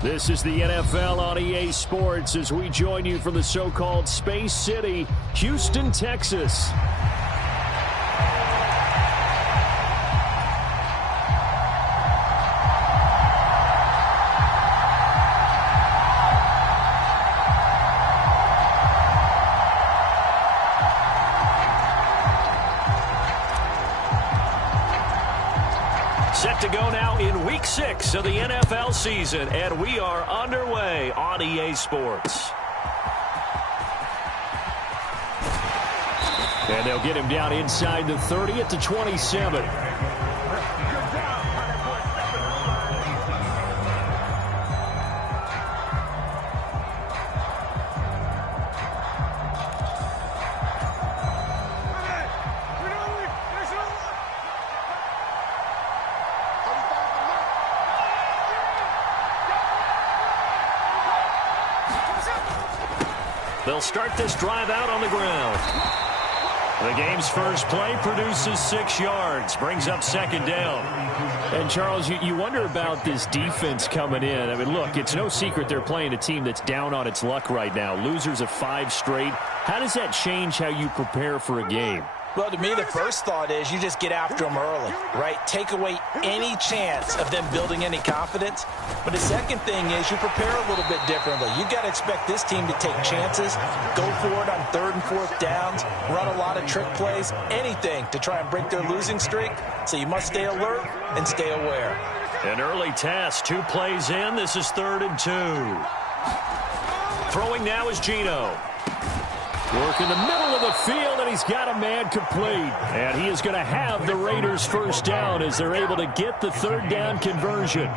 This is the NFL on EA Sports as we join you from the so-called Space City, Houston, Texas. Set to go now in Week 6 of the NFL season, and we are underway on EA Sports. And they'll get him down inside the 30 at the 27. They'll start this drive out on the ground. The game's first play produces 6 yards, brings up second down. And, Charles, you wonder about this defense coming in. I mean, look, it's no secret they're playing a team that's down on its luck right now. Losers of 5 straight. How does that change how you prepare for a game? Well, to me, the first thought is you just get after them early, right? Take away any chance of them building any confidence. But the second thing is you prepare a little bit differently. You've got to expect this team to take chances, go for it on 3rd and 4th downs, run a lot of trick plays, anything to try and break their losing streak. So you must stay alert and stay aware. An early task, 2 plays in. This is 3rd and 2. Throwing now is Gino. Work in the middle of the field, and he's got a man complete. And he is going to have the Raiders first down as they're able to get the 3rd down conversion.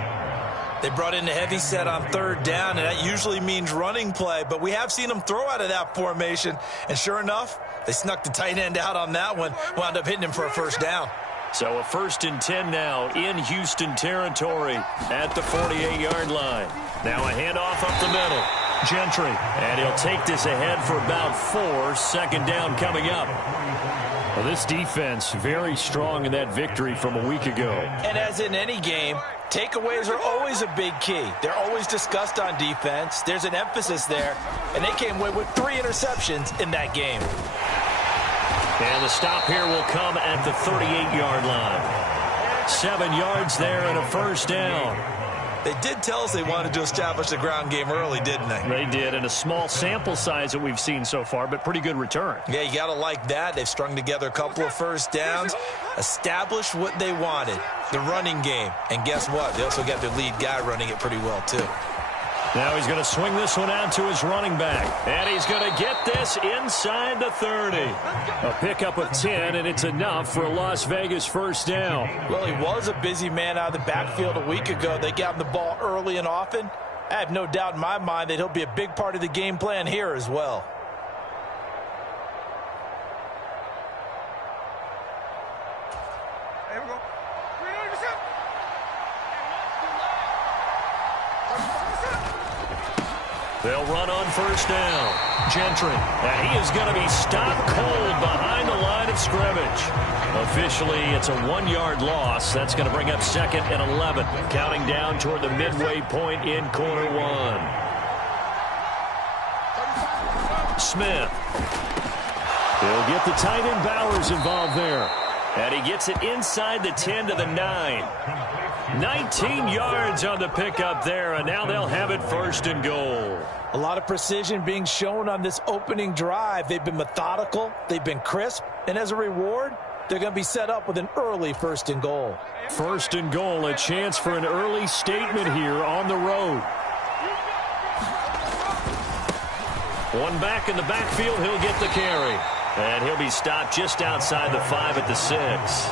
They brought in a heavy set on 3rd down, and that usually means running play. But we have seen them throw out of that formation. And sure enough, they snuck the tight end out on that one, wound up hitting him for a first down. So a 1st and 10 now in Houston territory at the 48-yard line. Now a handoff up the middle. Gentry, and he'll take this ahead for about 4. 2nd down coming up. Well, this defense very strong in that victory from a week ago. And as in any game, takeaways are always a big key. They're always discussed on defense. There's an emphasis there, and they came away with 3 interceptions in that game. And the stop here will come at the 38-yard line. 7 yards there and a first down. They did tell us they wanted to establish the ground game early, didn't they? They did, and a small sample size that we've seen so far, but pretty good return. Yeah, you got to like that. They've strung together a couple of first downs, established what they wanted, the running game. And guess what? They also got their lead guy running it pretty well, too. Now he's going to swing this one out to his running back. And he's going to get this inside the 30. A pickup of 10, and it's enough for a Las Vegas first down. Well, he was a busy man out of the backfield a week ago. They got him the ball early and often. I have no doubt in my mind that he'll be a big part of the game plan here as well. Here we go. They'll run on first down. Gentry, and he is going to be stopped cold behind the line of scrimmage. Officially, it's a 1-yard loss. That's going to bring up 2nd and 11. Counting down toward the midway point in quarter 1. Smith. He'll get the tight end Bowers involved there. And he gets it inside the 10 to the 9. 19 yards on the pickup there, and now they'll have it 1st and goal. A lot of precision being shown on this opening drive. They've been methodical, they've been crisp, and as a reward, they're going to be set up with an early 1st and goal. 1st and goal, a chance for an early statement here on the road. One back in the backfield, he'll get the carry. And he'll be stopped just outside the 5 at the 6.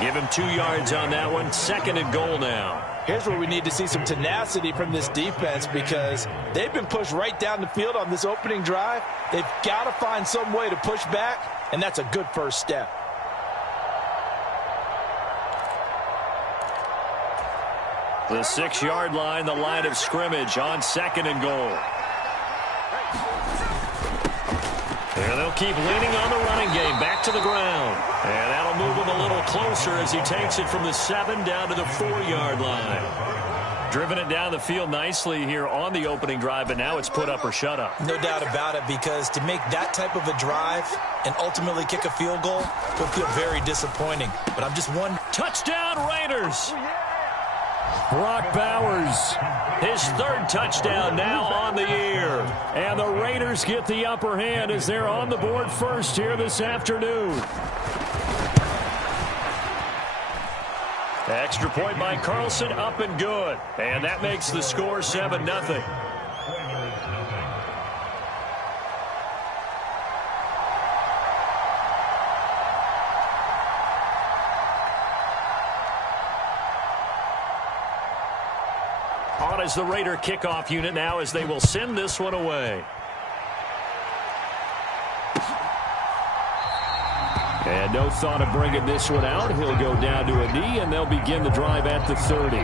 Give him 2 yards on that one. 2nd and goal now. Here's where we need to see some tenacity from this defense because they've been pushed right down the field on this opening drive. They've got to find some way to push back, and that's a good first step. The 6-yard line, the line of scrimmage on 2nd and goal. And they'll keep leaning on the running game. Back to the ground. And that'll move him a little closer as he takes it from the 7 down to the 4-yard line. Driven it down the field nicely here on the opening drive, but now it's put up or shut up. No doubt about it, because to make that type of a drive and ultimately kick a field goal would feel very disappointing. But I'm just one. Touchdown, Raiders! Brock Bowers, his third touchdown now on the year. And the Raiders get the upper hand as they're on the board first here this afternoon. Extra point by Carlson, up and good. And that makes the score 7-0. On is the Raider kickoff unit now as they will send this one away. And no thought of bringing this one out. He'll go down to a knee, and they'll begin the drive at the 30.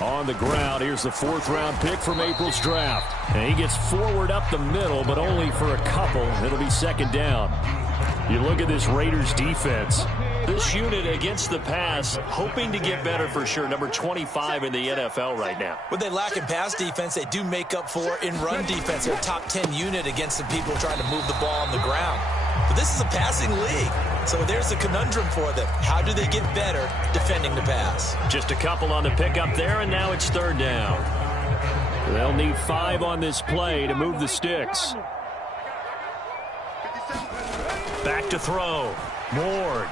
On the ground, here's the 4th-round pick from April's draft. And he gets forward up the middle, but only for a couple. It'll be 2nd down. You look at this Raiders defense. This unit against the pass, hoping to get better for sure. Number 25 in the NFL right now. What they lack in pass defense, they do make up for in run defense. They're a top 10 unit against the people trying to move the ball on the ground. But this is a passing league. So there's a conundrum for them. How do they get better defending the pass? Just a couple on the pickup there, and now it's 3rd down. They'll need 5 on this play to move the sticks. Back to throw. Ward.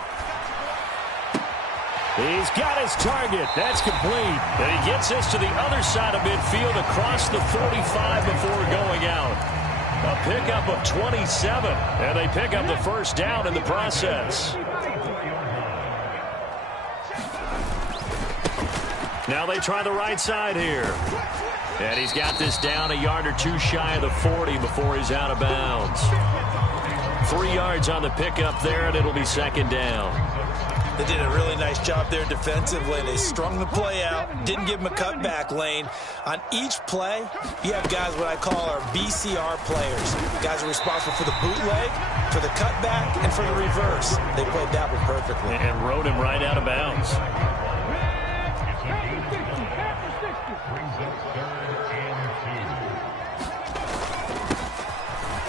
He's got his target. That's complete. And he gets this to the other side of midfield across the 45 before going out. A pickup of 27. And they pick up the 1st down in the process. Now they try the right side here. And he's got this down a yard or 2 shy of the 40 before he's out of bounds. 3 yards on the pickup there, and it'll be 2nd down. They did a really nice job there defensively. They strung the play out, didn't give him a cutback lane. On each play, you have guys what I call our BCR players. Guys are responsible for the bootleg, for the cutback, and for the reverse. They played that one perfectly. And rode him right out of bounds.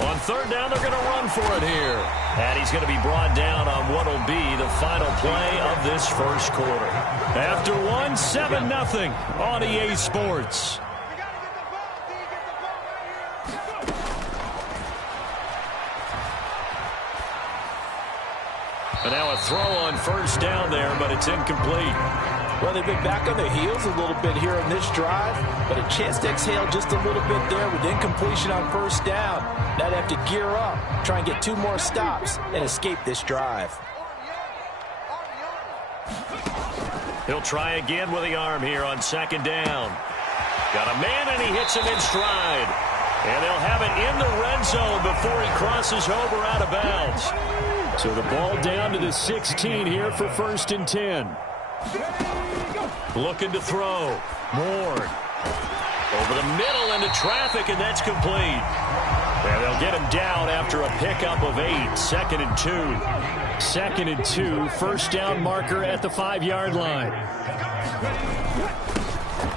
On 3rd down, they're going to run for it here. And he's going to be brought down on what will be the final play of this 1st quarter. After 7-0 on EA Sports. And now a throw on 1st down there, but it's incomplete. Well, they've been back on their heels a little bit here on this drive, but a chance to exhale just a little bit there with incompletion on 1st down. Now they have to gear up, try and get 2 more stops, and escape this drive. He'll try again with the arm here on 2nd down. Got a man, and he hits him in stride. And they'll have it in the red zone before he crosses over out of bounds. So the ball down to the 16 here for 1st and 10. Looking to throw. Ward. Over the middle into traffic, and that's complete. And they'll get him down after a pickup of 8. 2nd and 2. 2nd and 2. 1st down marker at the 5-yard line.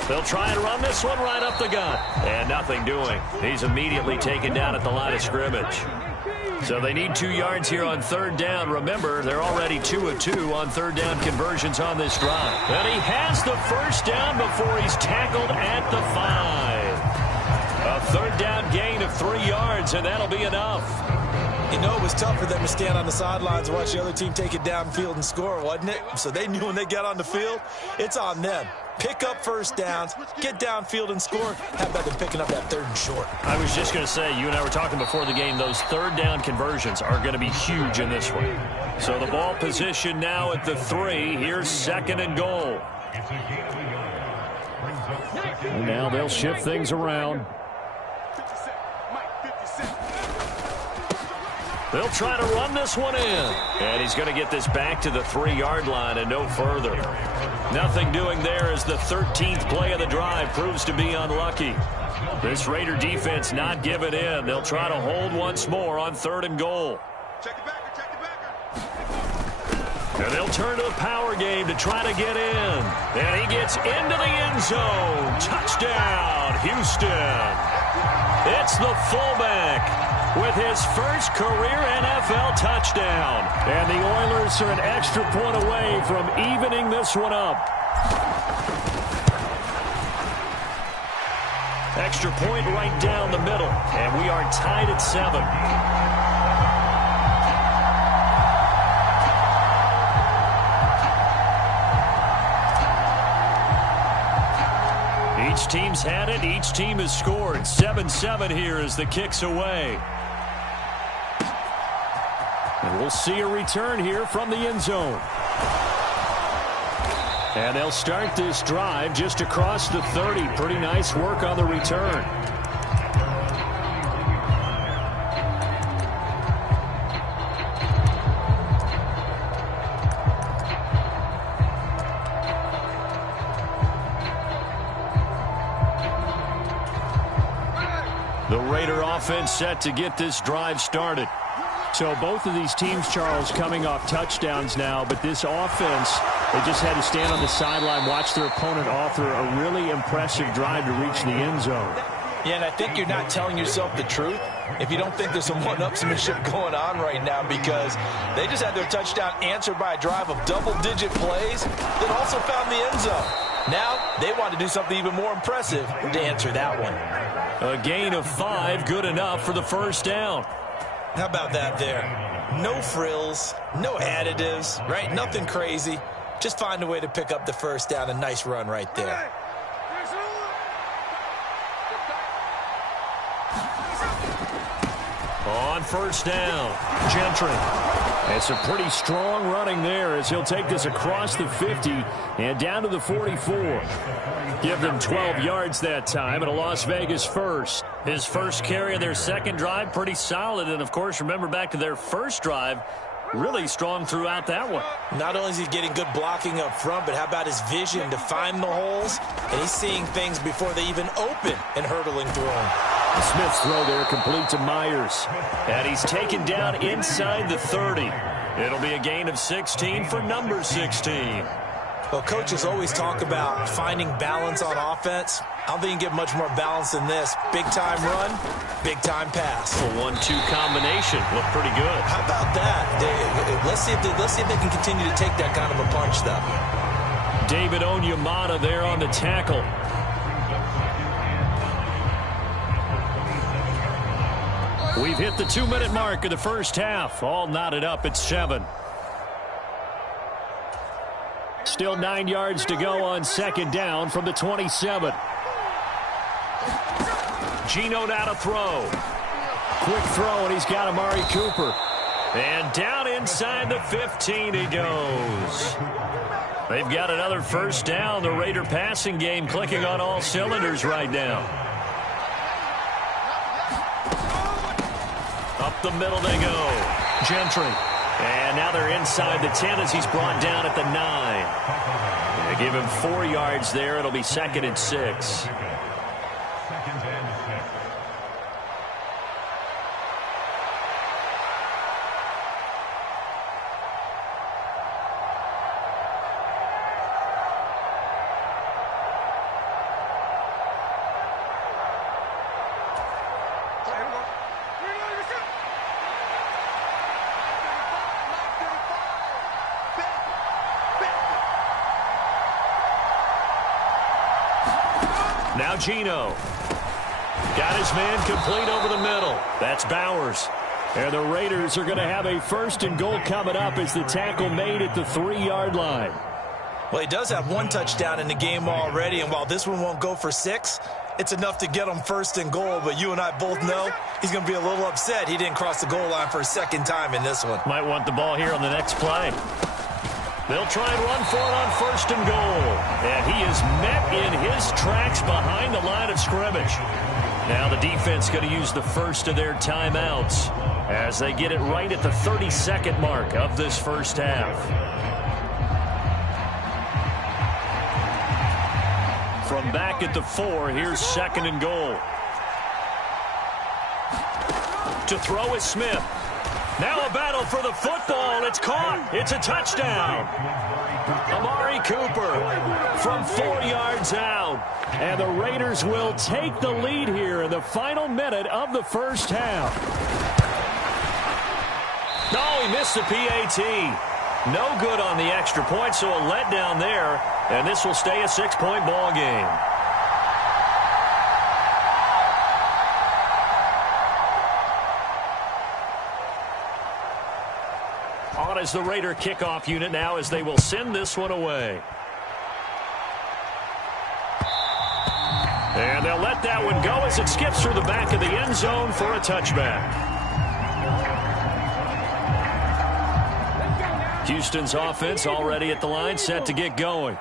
They'll try and run this one right up the gut. And nothing doing. He's immediately taken down at the line of scrimmage. So they need 2 yards here on 3rd down. Remember, they're already 2 of 2 on 3rd down conversions on this drive. And he has the 1st down before he's tackled at the 5. A 3rd down gain of 3 yards, and that'll be enough. You know, it was tough for them to stand on the sidelines and watch the other team take it downfield and score, wasn't it? So they knew when they got on the field, it's on them. Pick up 1st downs, get downfield and score. How about them picking up that 3rd and short? I was just going to say, you and I were talking before the game, those 3rd down conversions are going to be huge in this one. So the ball position now at the 3. Here's 2nd and goal. And now they'll shift things around. They'll try to run this one in. And he's going to get this back to the 3-yard line and no further. Nothing doing there as the 13th play of the drive proves to be unlucky. This Raider defense not giving in. They'll try to hold once more on 3rd and goal. Check the backer, check the backer. And they'll turn to the power game to try to get in. And he gets into the end zone. Touchdown, Houston. It's the fullback with his first career NFL touchdown. And the Oilers are an extra point away from evening this one up. Extra point right down the middle. And we are tied at 7. Each team's had it. Each team has scored. 7-7 here as the kick's away. And we'll see a return here from the end zone. And they'll start this drive just across the 30. Pretty nice work on the return. The Raider offense set to get this drive started. So both of these teams, Charles, coming off touchdowns now, but this offense, they just had to stand on the sideline, watch their opponent author a really impressive drive to reach the end zone. Yeah, and I think you're not telling yourself the truth if you don't think there's some one-upsmanship going on right now, because they just had their touchdown answered by a drive of double-digit plays that also found the end zone. Now they want to do something even more impressive to answer that one. A gain of 5, good enough for the first down. How about that there? No frills, no additives, right? Nothing crazy. Just find a way to pick up the first down. A nice run right there. On first down, Gentry. It's a pretty strong running there as he'll take this across the 50 and down to the 44. Give them 12 yards that time and a Las Vegas first. His first carry of their second drive, pretty solid. And, of course, remember back to their first drive, really strong throughout that one. Not only is he getting good blocking up front, but how about his vision to find the holes? And he's seeing things before they even open and hurtling through them. Smith's throw there complete to Myers. And he's taken down inside the 30. It'll be a gain of 16 for number 16. Well, coaches always talk about finding balance on offense. I don't think you can get much more balance than this. Big-time run, big-time pass. A 1-2 combination. Looked pretty good. How about that? Let's see if they can continue to take that kind of a punch, though. David Onyemata there on the tackle. We've hit the 2-minute mark of the first half. All knotted up at 7. Still 9 yards to go on second down from the 27. Geno now to throw. Quick throw, and he's got Amari Cooper. And down inside the 15 he goes. They've got another first down. The Raider passing game clicking on all cylinders right now. Up the middle they go. Gentry. And now they're inside the 10 as he's brought down at the 9. They give him 4 yards there. It'll be 2nd and 6. Now Geno. Got his man complete over the middle. That's Bowers. And the Raiders are going to have a 1st and goal coming up as the tackle made at the 3-yard line. Well, he does have 1 touchdown in the game already, and while this one won't go for 6, it's enough to get him 1st and goal. But you and I both know he's going to be a little upset he didn't cross the goal line for a 2nd time in this one. Might want the ball here on the next play. They'll try and run for it on 1st and goal. And he is met in his tracks behind the line of scrimmage. Now the defense going to use the first of their timeouts as they get it right at the 32nd mark of this first half. From back at the 4, here's 2nd and goal. To throw is Smith. Now a battle for the football. It's caught. It's a touchdown. Amari Cooper from 4 yards out. And the Raiders will take the lead here in the final minute of the first half. No, he missed the PAT. No good on the extra point, so a letdown there. And this will stay a 6-point ball game. On as the Raider kickoff unit now as they will send this one away. And they'll let that one go as it skips through the back of the end zone for a touchback. Houston's offense already at the line, set to get going.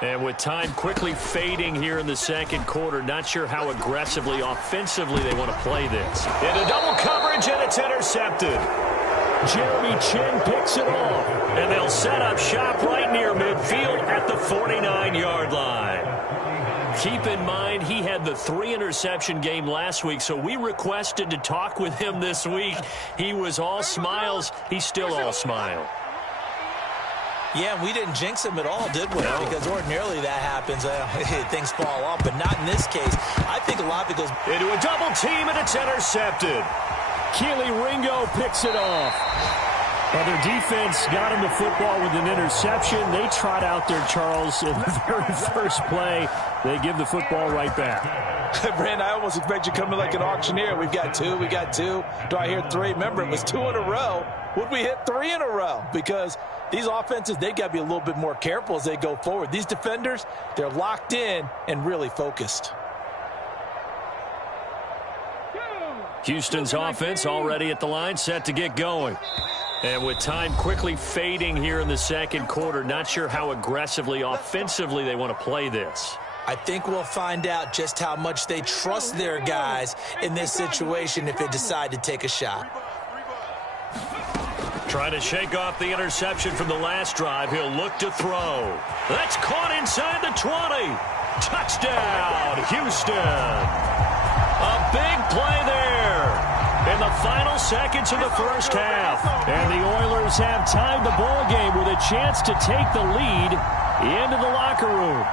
And with time quickly fading here in the second quarter, not sure how aggressively, offensively they want to play this. Into double coverage, and it's intercepted. Jeremy Chin picks it off. And they'll set up shop right near midfield at the 49-yard line. Keep in mind, he had the 3-interception game last week, so we requested to talk with him this week. He was all smiles. He's still all smile. Yeah, we didn't jinx him at all, did we? No. Because ordinarily that happens. Things fall off, but not in this case. I think a lot of it goes into a double team, and it's intercepted. Keely Ringo picks it off. Well, their defense got him the football with an interception. They trot out there, Charles, in the very first play. They give the football right back. Brand, I almost expect you to come in like an auctioneer. We've got two. Do I hear three? Remember, it was 2 in a row. Would we hit 3 in a row? Because these offenses, they got to be a little bit more careful as they go forward. These defenders, they're locked in and really focused. Houston's offense already at the line, set to get going. And with time quickly fading here in the second quarter, not sure how aggressively, offensively they want to play this. I think we'll find out just how much they trust their guys in this situation if they decide to take a shot. Trying to shake off the interception from the last drive. He'll look to throw. That's caught inside the 20. Touchdown, Houston. A big play there in the final seconds of the first half. And the Oilers have tied the ball game with a chance to take the lead into the locker room.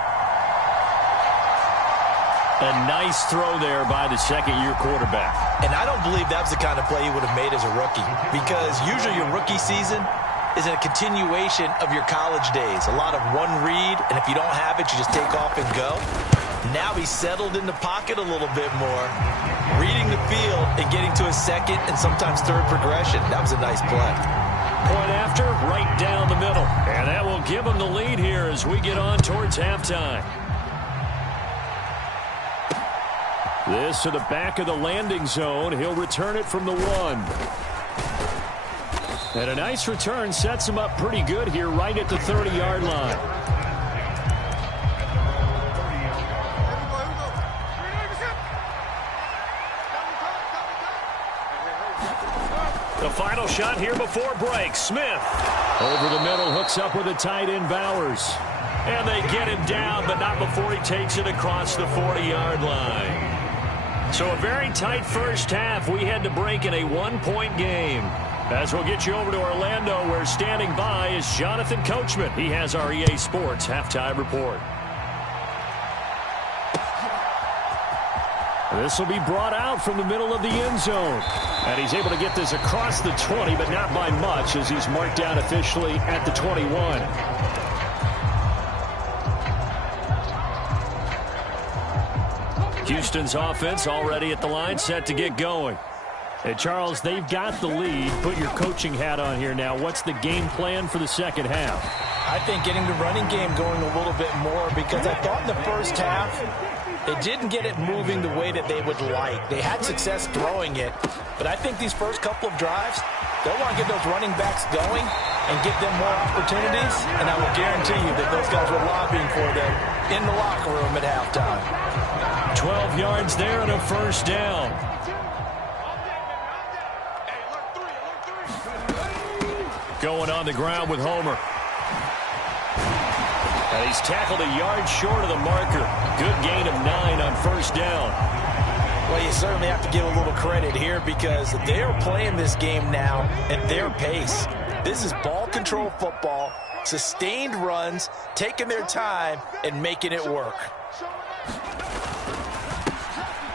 A nice throw there by the second-year quarterback. And I don't believe that was the kind of play he would have made as a rookie, because usually your rookie season is a continuation of your college days. A lot of one read, and if you don't have it, you just take off and go. Now he's settled in the pocket a little bit more, reading the field and getting to his second and sometimes third progression. That was a nice play. Point after, right down the middle. And that will give him the lead here as we get on towards halftime. This to the back of the landing zone. He'll return it from the 1. And a nice return sets him up pretty good here right at the 30-yard line. The final shot here before break. Smith over the middle, hooks up with a tight end, Bowers. And they get him down, but not before he takes it across the 40-yard line. So a very tight first half. We had to break in a 1-point game. As we'll get you over to Orlando, where standing by is Jonathan Coachman. He has our EA Sports halftime report. This will be brought out from the middle of the end zone. And he's able to get this across the 20, but not by much, as he's marked down officially at the 21. Houston's offense already at the line, set to get going. Hey, Charles, they've got the lead. Put your coaching hat on here now. What's the game plan for the second half? I think getting the running game going a little bit more, because I thought in the first half they didn't get it moving the way that they would like. They had success throwing it, but I think these first couple of drives, they'll want to get those running backs going and give them more opportunities, and I will guarantee you that those guys were lobbying for them in the locker room at halftime. 12 yards there and a first down. Going on the ground with Homer. And he's tackled a yard short of the marker. Good gain of 9 on first down. Well, you certainly have to give a little credit here because they're playing this game now at their pace. This is ball control football, sustained runs, taking their time, and making it work.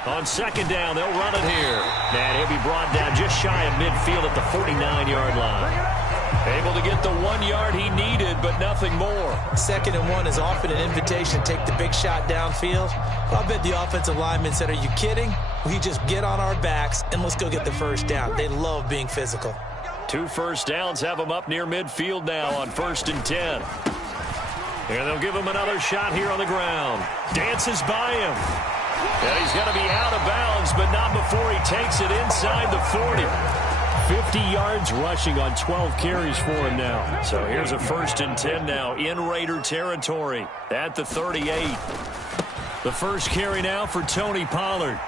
On second down, they'll run it here. And he'll be brought down just shy of midfield at the 49-yard line. Able to get the 1 yard he needed, but nothing more. 2nd and 1 is often an invitation to take the big shot downfield. I'll bet the offensive lineman said, are you kidding? We just get on our backs and let's go get the first down. They love being physical. 2 first downs have him up near midfield now on 1st and 10. And they'll give him another shot here on the ground. Dances by him. And he's going to be out of bounds, but not before he takes it inside the 40. 50 yards rushing on 12 carries for him now. So here's a 1st and 10 now in Raider territory at the 38. The first carry now for Tony Pollard.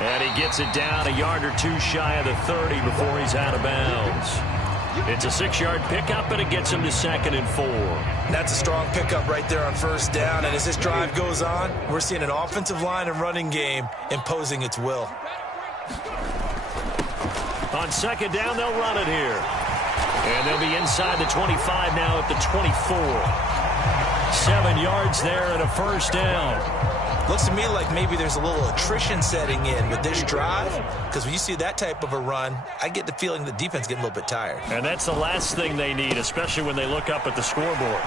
And he gets it down a yard or 2 shy of the 30 before he's out of bounds. It's a 6-yard pickup, and it gets him to 2nd and 4. That's a strong pickup right there on 1st down. And as this drive goes on, we're seeing an offensive line and running game imposing its will. On 2nd down, they'll run it here. And they'll be inside the 25 now at the 24. 7 yards there and a 1st down. Looks to me like maybe there's a little attrition setting in with this drive, because when you see that type of a run, I get the feeling the defense getting a little bit tired. And that's the last thing they need, especially when they look up at the scoreboard.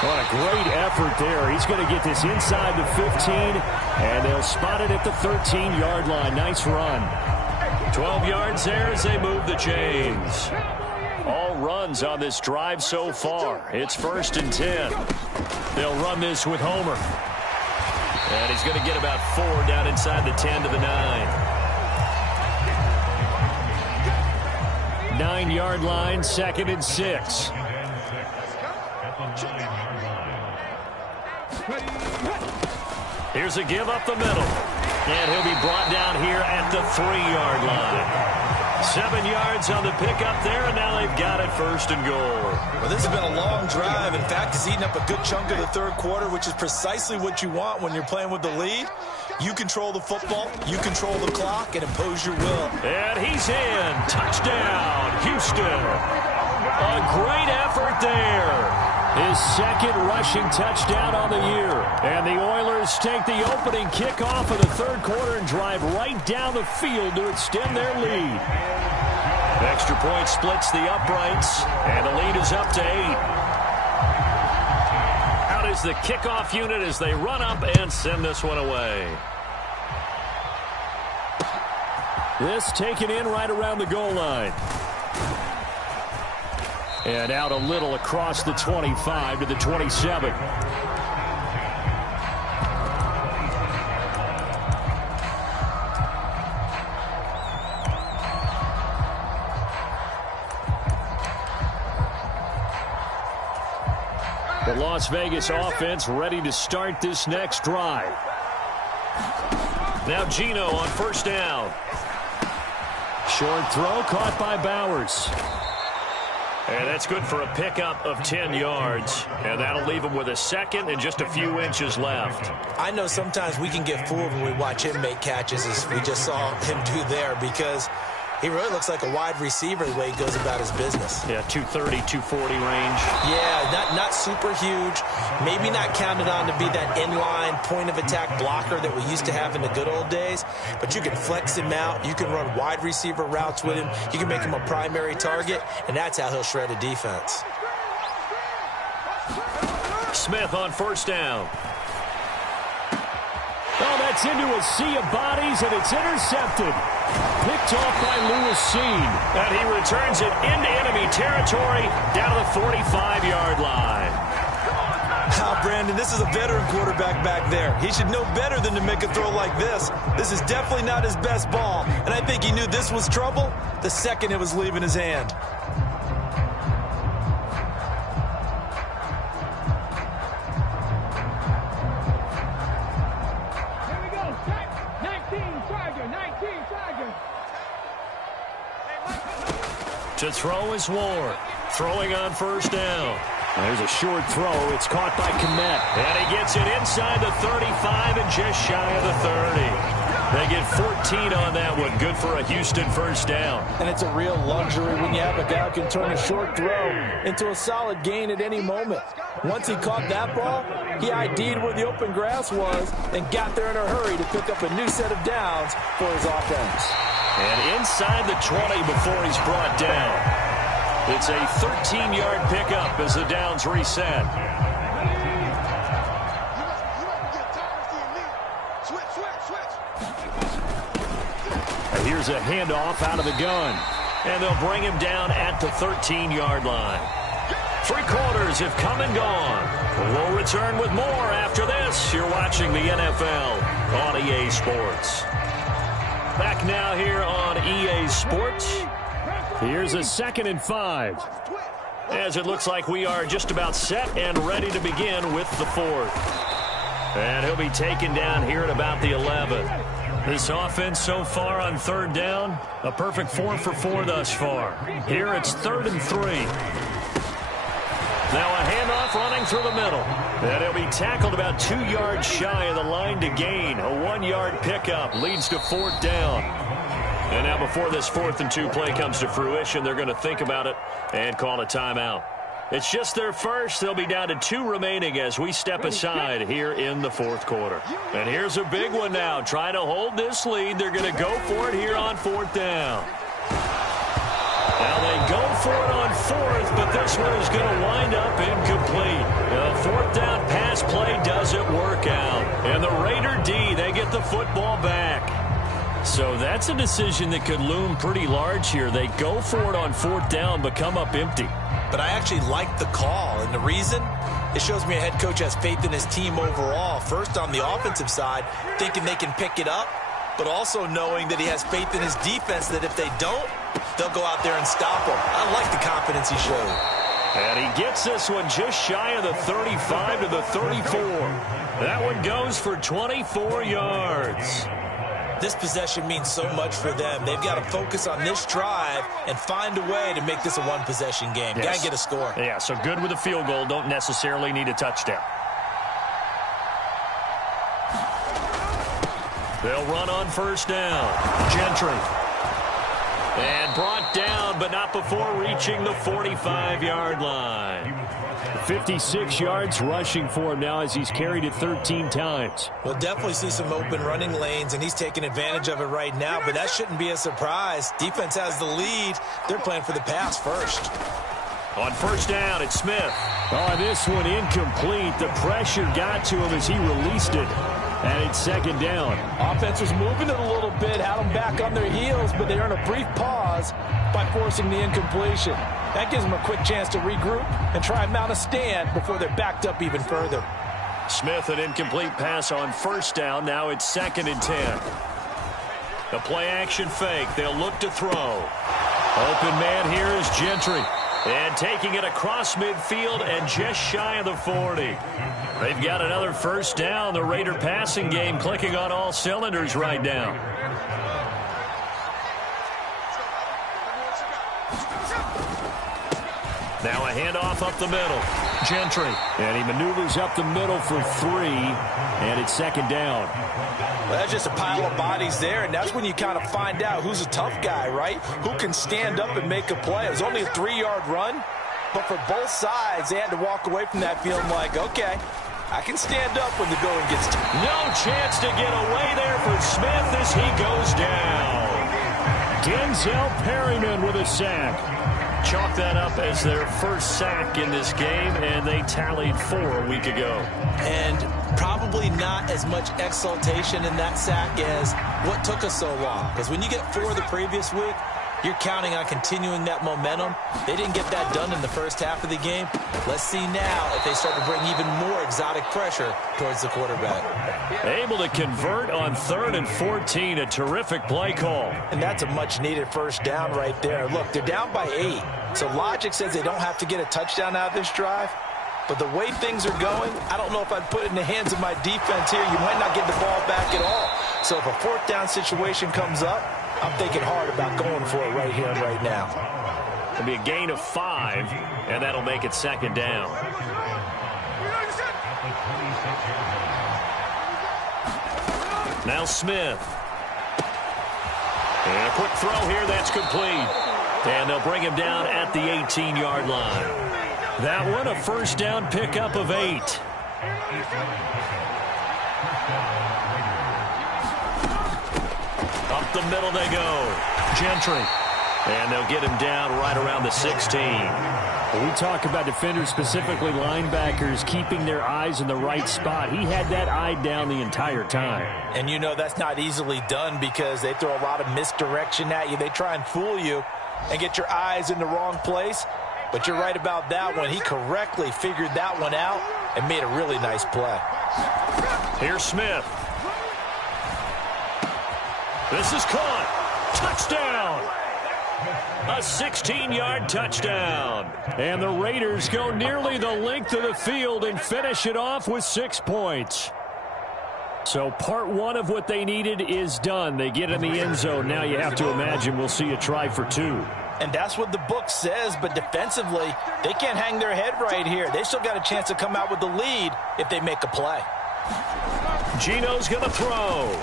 What a great effort there. He's going to get this inside the 15, and they'll spot it at the 13-yard line. Nice run. 12 yards there as they move the chains. All runs on this drive so far. It's 1st and 10. They'll run this with Homer. And he's going to get about 4 down inside the 10 to the 9. 9-yard line, 2nd and 6. Here's a give up the middle. And he'll be brought down here at the 3-yard line. 7 yards on the pickup there, and now they've got it 1st and goal. Well, this has been a long drive. In fact, it's eaten up a good chunk of the 3rd quarter, which is precisely what you want when you're playing with the lead. You control the football, you control the clock, and impose your will. And he's in. Touchdown, Houston. A great effort there. His 2nd rushing touchdown on the year. And the Oilers take the opening kickoff of the 3rd quarter and drive right down the field to extend their lead. Extra point splits the uprights, and the lead is up to 8. Out is the kickoff unit as they run up and send this one away. This taken in right around the goal line. And out a little across the 25 to the 27. The Las Vegas offense ready to start this next drive. Now Gino on 1st down. Short throw caught by Bowers. And that's good for a pickup of 10 yards. And that'll leave him with a 2nd and just a few inches left. I know sometimes we can get fooled when we watch him make catches, as we just saw him do there, because he really looks like a wide receiver the way he goes about his business. Yeah, 230, 240 range. Yeah, not super huge. Maybe not counted on to be that inline point-of-attack blocker that we used to have in the good old days. But you can flex him out. You can run wide receiver routes with him. You can make him a primary target, and that's how he'll shred a defense. Smith on 1st down. Oh, that's into a sea of bodies, and it's intercepted. Picked off by Lewis Seen. And he returns it into enemy territory down to the 45-yard line. Now, Brandon, this is a veteran quarterback back there. He should know better than to make a throw like this. This is definitely not his best ball. And I think he knew this was trouble the second it was leaving his hand. To throw is Ward. Throwing on 1st down. There's a short throw. It's caught by Kmet. And he gets it inside the 35 and just shy of the 30. They get 14 on that one. Good for a Houston first down. And it's a real luxury when you have a guy who can turn a short throw into a solid gain at any moment. Once he caught that ball, he ID'd where the open grass was and got there in a hurry to pick up a new set of downs for his offense. And inside the 20 before he's brought down. It's a 13-yard pickup as the downs reset. Here's a handoff out of the gun. And they'll bring him down at the 13-yard line. 3 quarters have come and gone. We'll return with more after this. You're watching the NFL on EA Sports. Back now here on EA Sports. Here's a 2nd and 5. As it looks like we are just about set and ready to begin with the 4th. And he'll be taken down here at about the 11. This offense so far on 3rd down, a perfect 4 for 4 thus far. Here it's 3rd and 3. Now a handoff running through the middle. And he'll be tackled about 2 yards shy of the line to gain. A 1-yard pickup leads to 4th down. And now before this 4th and 2 play comes to fruition, they're going to think about it and call a timeout. It's just their first. They'll be down to 2 remaining as we step aside here in the 4th quarter. And here's a big one now. Trying to hold this lead. They're going to go for it here on 4th down. Now they go for it on 4th, but this one is going to wind up incomplete. The 4th down pass play doesn't work out. And the Raider D, they get the football back. So that's a decision that could loom pretty large here. They go for it on 4th down, but come up empty. But I actually like the call, and the reason? It shows me a head coach has faith in his team overall. First, on the offensive side, thinking they can pick it up, but also knowing that he has faith in his defense that if they don't, they'll go out there and stop them. I like the confidence he showed. And he gets this one just shy of the 35 to the 34. That one goes for 24 yards. This possession means so much for them. They've got to focus on this drive and find a way to make this a one-possession game. Yes. Got to get a score. Yeah, so good with a field goal. Don't necessarily need a touchdown. They'll run on 1st down. Gentry. And brought down, but not before reaching the 45-yard line. 56 yards rushing for him now as he's carried it 13 times. We'll definitely see some open running lanes, and he's taking advantage of it right now, but that shouldn't be a surprise. Defense has the lead. They're playing for the pass first. On 1st down, it's Smith. Oh, this one incomplete. The pressure got to him as he released it. And it's 2nd down. Offense was moving it a little bit, had them back on their heels, but they earn a brief pause by forcing the incompletion. That gives them a quick chance to regroup and try and mount a stand before they're backed up even further. Smith, an incomplete pass on 1st down. Now it's 2nd and 10. The play-action fake. They'll look to throw. Open man here is Gentry. And taking it across midfield and just shy of the 40. They've got another 1st down. The Raider passing game clicking on all cylinders right now. Now a handoff up the middle. Gentry. And he maneuvers up the middle for 3. And it's 2nd down. Well, that's just a pile of bodies there, and that's when you kind of find out who's a tough guy, right? Who can stand up and make a play. It was only a 3-yard run, but for both sides, they had to walk away from that feeling like, okay, I can stand up when the going gets tough. No chance to get away there for Smith as he goes down. Denzel Perryman with a sack. Chalk that up as their first sack in this game, and they tallied 4 a week ago. And probably not as much exultation in that sack as what took us so long. Because when you get 4 the previous week, you're counting on continuing that momentum. They didn't get that done in the first half of the game. Let's see now if they start to bring even more exotic pressure towards the quarterback. Able to convert on 3rd and 14, a terrific play call. And that's a much-needed 1st down right there. Look, they're down by 8. So logic says they don't have to get a touchdown out of this drive. But the way things are going, I don't know if I'd put it in the hands of my defense here. You might not get the ball back at all. So if a 4th down situation comes up, I'm thinking hard about going for it right here and right now. It'll be a gain of 5, and that'll make it second down. Now Smith. And a quick throw here, that's complete. And they'll bring him down at the 18-yard line. That one, a first down pickup of 8. Up the middle they go. Gentry. And they'll get him down right around the 16. We talk about defenders, specifically linebackers, keeping their eyes in the right spot. He had that eye down the entire time. And you know that's not easily done because they throw a lot of misdirection at you. They try and fool you and get your eyes in the wrong place. But you're right about that one. He correctly figured that one out and made a really nice play. Here's Smith. This is caught. Touchdown. A 16-yard touchdown. And the Raiders go nearly the length of the field and finish it off with 6 points. So part one of what they needed is done. They get in the end zone. Now you have to imagine we'll see a try for 2. And that's what the book says, but defensively, they can't hang their head right here. They still got a chance to come out with the lead if they make a play. Gino's going to throw.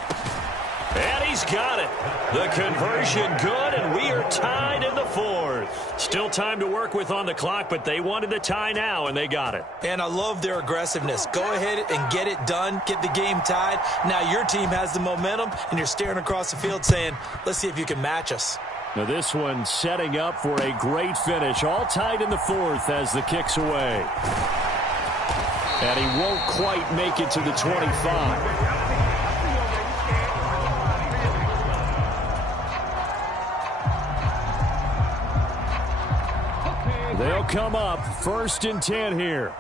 And he's got it. The conversion good, and we are tied in the 4th. Still time to work with on the clock, but they wanted the tie now, and they got it. And I love their aggressiveness. Go ahead and get it done. Get the game tied. Now your team has the momentum, and you're staring across the field saying, let's see if you can match us. Now this one setting up for a great finish. All tied in the 4th as the kick's away. And he won't quite make it to the 25. They'll come up 1st and 10 here.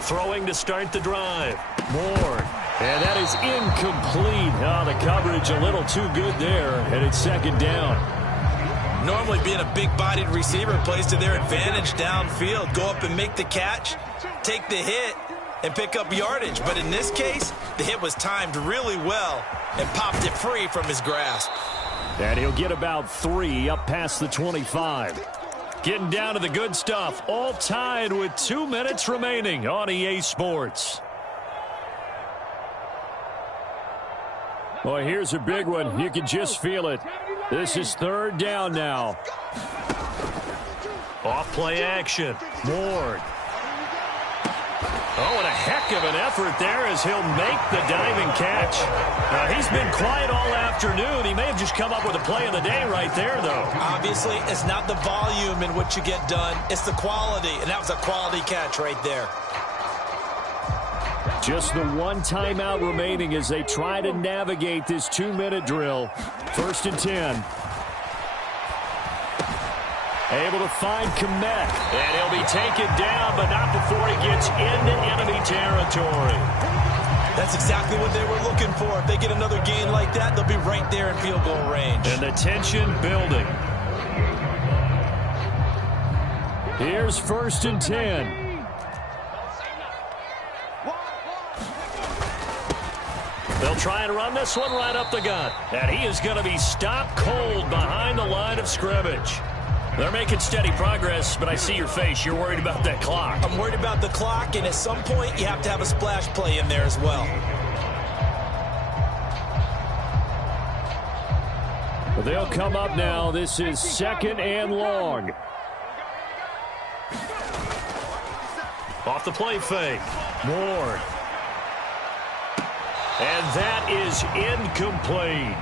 Throwing to start the drive. Moore. And that is incomplete. Oh, the coverage a little too good there. And it's 2nd down. Normally being a big-bodied receiver plays to their advantage downfield. Go up and make the catch, take the hit, and pick up yardage. But in this case, the hit was timed really well and popped it free from his grasp. And he'll get about 3 up past the 25. Getting down to the good stuff. All tied with 2 minutes remaining on EA Sports. Boy, here's a big one. You can just feel it. This is 3rd down now. Off play action. Ward. Oh, and a heck of an effort there as he'll make the diving catch. He's been quiet all afternoon. He may have just come up with a play of the day right there, though. Obviously, it's not the volume in what you get done. It's the quality, and that was a quality catch right there. Just the one timeout remaining as they try to navigate this 2-minute drill. 1st and 10. Able to find Komet. And he'll be taken down, but not before he gets into enemy territory. That's exactly what they were looking for. If they get another gain like that, they'll be right there in field goal range. And the tension building. Here's 1st and 10. They'll try and run this one right up the gut. And he is going to be stopped cold behind the line of scrimmage. They're making steady progress, but I see your face. You're worried about that clock. I'm worried about the clock, and at some point, you have to have a splash play in there as well. They'll come up now. This is 2nd and long. Off the play fake. Ward. And that is incomplete.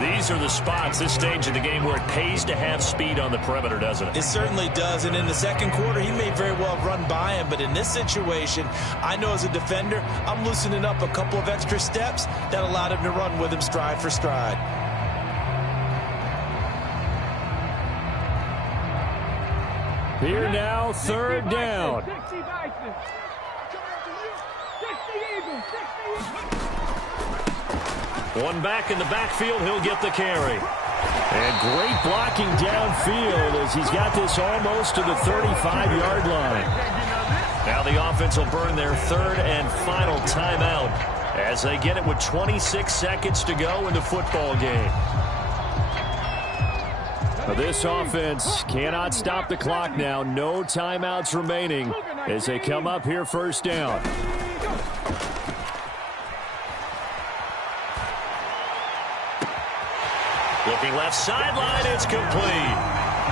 These are the spots, this stage of the game, where it pays to have speed on the perimeter, doesn't it? It certainly does, and in the 2nd quarter, he may very well run by him, but in this situation, I know as a defender, I'm loosening up a couple of extra steps that allowed him to run with him stride for stride. Here now, 3rd down. One back in the backfield, he'll get the carry. And great blocking downfield as he's got this almost to the 35-yard line. Now the offense will burn their 3rd and final timeout as they get it with 26 seconds to go in the football game. This offense cannot stop the clock now. No timeouts remaining as they come up here first down. Looking left sideline, it's complete.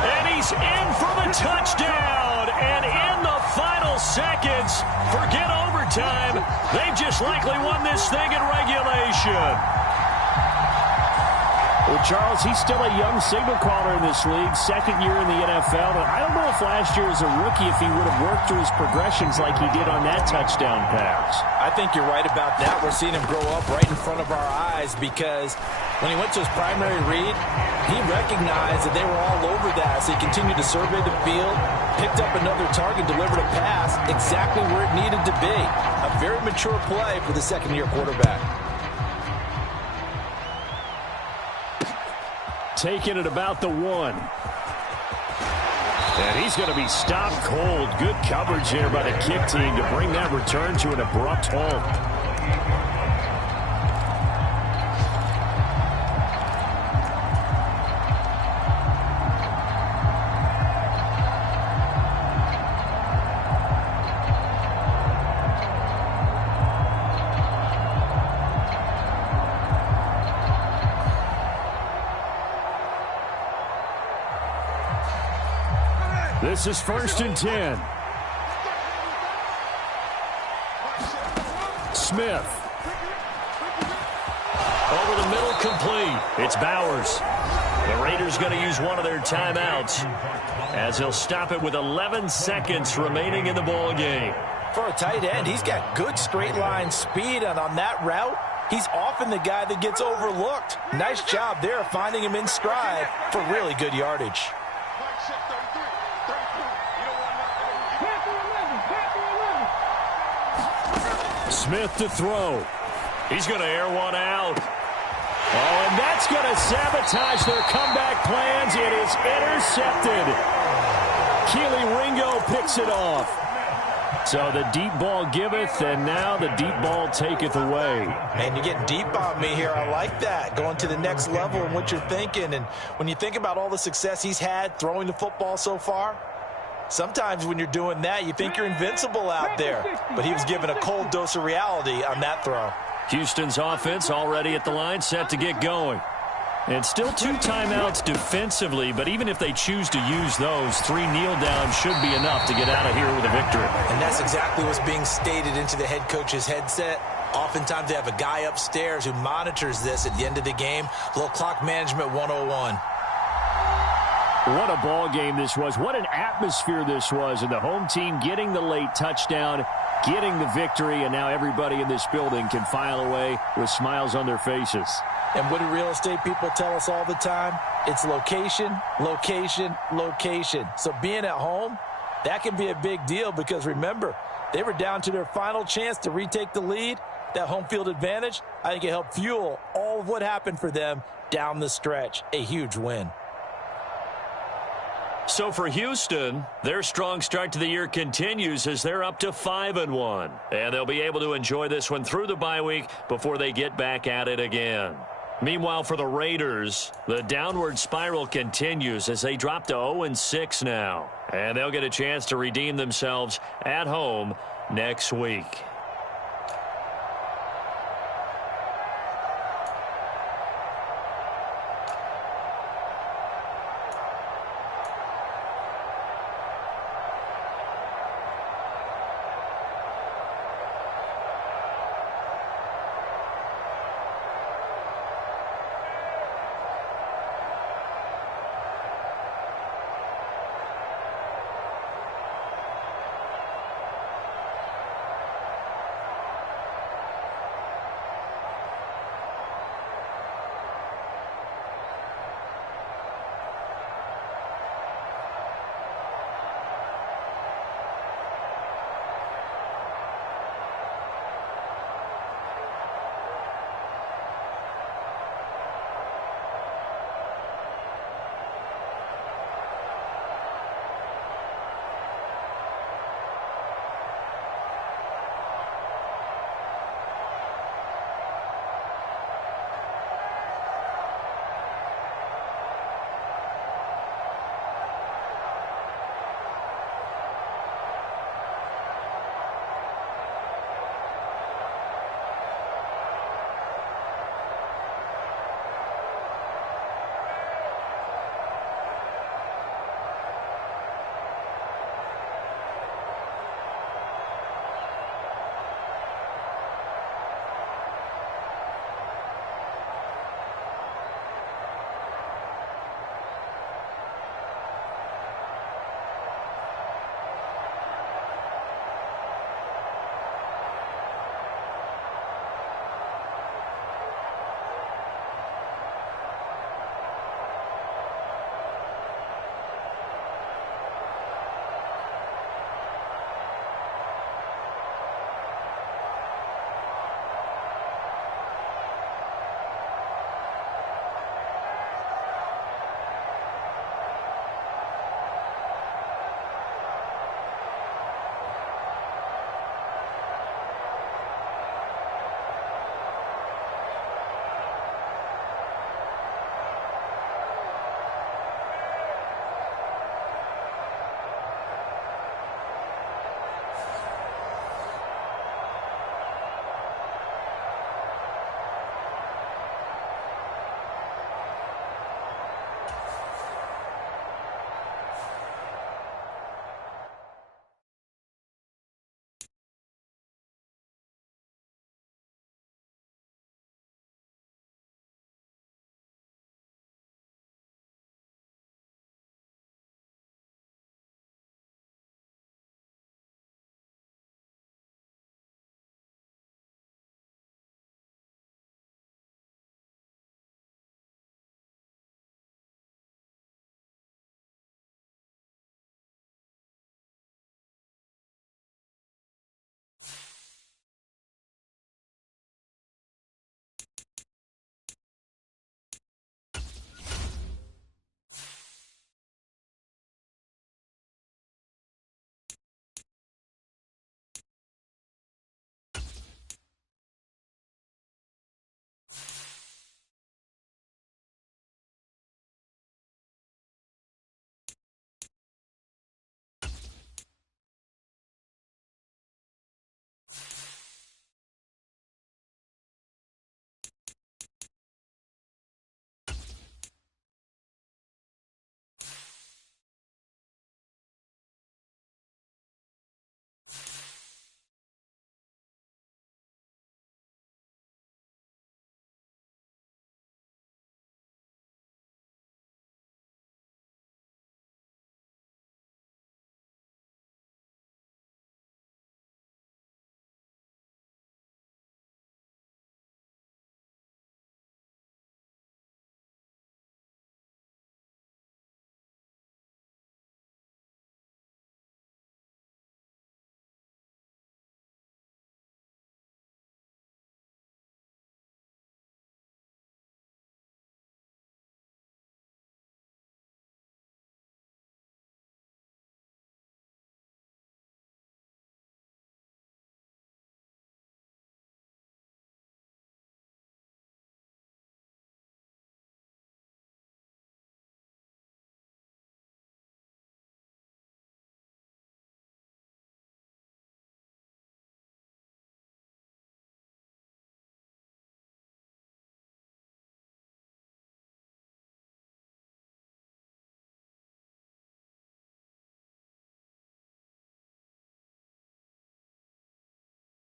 And he's in for the touchdown. And in the final seconds, forget overtime, they've just likely won this thing in regulation. Well, Charles, he's still a young signal caller in this league, second year in the NFL. But I don't know if last year as a rookie, if he would have worked through his progressions like he did on that touchdown pass. I think you're right about that. We're seeing him grow up right in front of our eyes because when he went to his primary read, he recognized that they were all over that. So he continued to survey the field, picked up another target, delivered a pass exactly where it needed to be. A very mature play for the second-year quarterback. Taking it about the 1. And he's going to be stopped cold. Good coverage here by the kick team to bring that return to an abrupt halt. This is 1st and 10. Smith. Over the middle, complete. It's Bowers. The Raiders going to use one of their timeouts as he'll stop it with 11 seconds remaining in the ball game. For a tight end, he's got good straight line speed, and on that route, he's often the guy that gets overlooked. Nice job there finding him in stride for really good yardage. Smith to throw. He's going to air one out. Oh, and that's going to sabotage their comeback plans. It is intercepted. Keely Ringo picks it off. So the deep ball giveth, and now the deep ball taketh away. Man, you're getting deep on me here. I like that. Going to the next level in what you're thinking. And when you think about all the success he's had throwing the football so far, sometimes when you're doing that, you think you're invincible out there. But he was given a cold dose of reality on that throw. Houston's offense already at the line, set to get going. And still 2 timeouts defensively, but even if they choose to use those, 3 kneel downs should be enough to get out of here with a victory. And that's exactly what's being stated into the head coach's headset. Oftentimes they have a guy upstairs who monitors this at the end of the game. Little clock management 101. What a ball game this was. What an atmosphere this was. And the home team getting the late touchdown, getting the victory, and now everybody in this building can file away with smiles on their faces. And what do real estate people tell us all the time? It's location, location, location. So being at home, that can be a big deal because remember, they were down to their final chance to retake the lead. That home field advantage, I think it helped fuel all of what happened for them down the stretch. A huge win. So for Houston, their strong start to the year continues as they're up to 5-1. And they'll be able to enjoy this one through the bye week before they get back at it again. Meanwhile, for the Raiders, the downward spiral continues as they drop to 0-6 now. And they'll get a chance to redeem themselves at home next week.